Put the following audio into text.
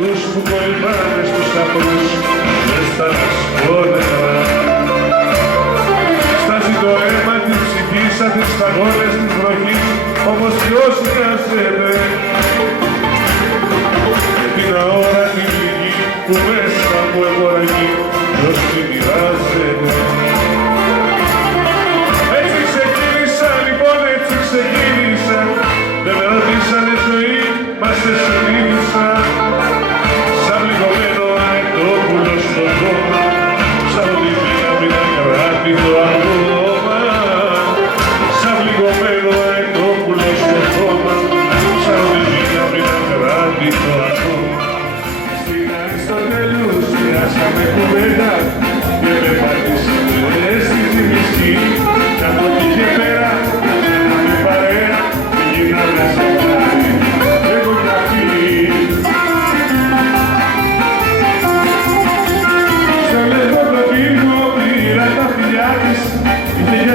αυτούς που κολυμπάνε στους ափρούς μες στα σκόνερα. Στάζει το αίμα της ψυχής σαν τις σταγόνες της βροχής, όμως ποιος νοιάζεται και την αόρατη πληγή που μέσα μου αιμορραγεί, ποιος τη μοιράζεται. Έτσι ξεκίνησα, λοιπόν έτσι ξεκίνησα, δεν με ρωτήσανε ζωή, μα σε συνείδησα. Σαν πληγωμένο αετόπουλο στο κόμμα, σαν ότι μην κράτη το ακόμα. Σαν πληγωμένο αετόπουλο στο κόμμα, σαν ότι μην κράτη το ακόμα. Στην Αριστοτέλου σειράσαμε κουβέντα και με πατήσαμε στη ζημιστή, κι από εκεί και πέρα να μην παρέα γίναμε ζευγάρι, εγώ κι αυτή. Στο λευκό το πύργο πήρα τα φιλιά της, είχε